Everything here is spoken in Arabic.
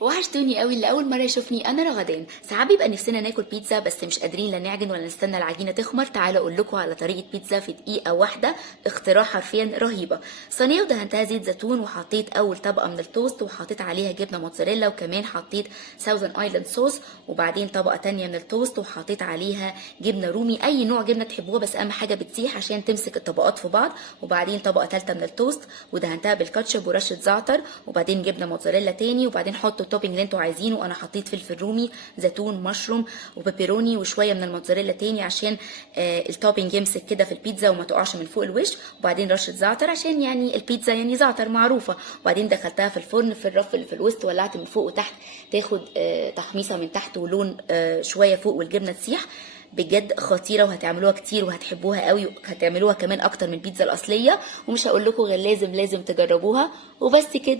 وحشتوني قوي. اللي اول مره يشوفني انا رغدان. ساعات بيبقى نفسنا ناكل بيتزا بس مش قادرين لا نعجن ولا نستنى العجينه تخمر. تعالوا اقول لكم على طريقه بيتزا في دقيقه واحده، اختراع حرفيا رهيبه. صينيه ودهنتها زيت زيتون، وحطيت اول طبقه من التوست، وحطيت عليها جبنه موتزاريلا، وكمان حطيت ساوزن ايلاند صوص، وبعدين طبقه تانية من التوست وحطيت عليها جبنه رومي، اي نوع جبنه تحبوها بس اهم حاجه بتسيح عشان تمسك الطبقات في بعض. وبعدين طبقه ثالثه من التوست ودهنتها بالكاتشب ورشه زعتر، وبعدين جبنه موتزاريلا تاني، وبعدين حطوا التوبينج اللي انتوا عايزينه. انا حطيت فلفل رومي، زيتون، مشروم، وبيبروني، وشويه من الموتزاريلا تاني عشان التوبينج يمسك كده في البيتزا وما تقعش من فوق الوش. وبعدين رشه زعتر عشان يعني البيتزا يعني زعتر معروفه. وبعدين دخلتها في الفرن في الرف اللي في الوسط، ولعت من فوق وتحت تاخد تحميصه من تحت ولون شويه فوق والجبنه تسيح. بجد خطيره وهتعملوها كتير وهتحبوها قوي، وهتعملوها كمان اكتر من البيتزا الاصليه. ومش هقول لكم غير لازم تجربوها. وبس كده.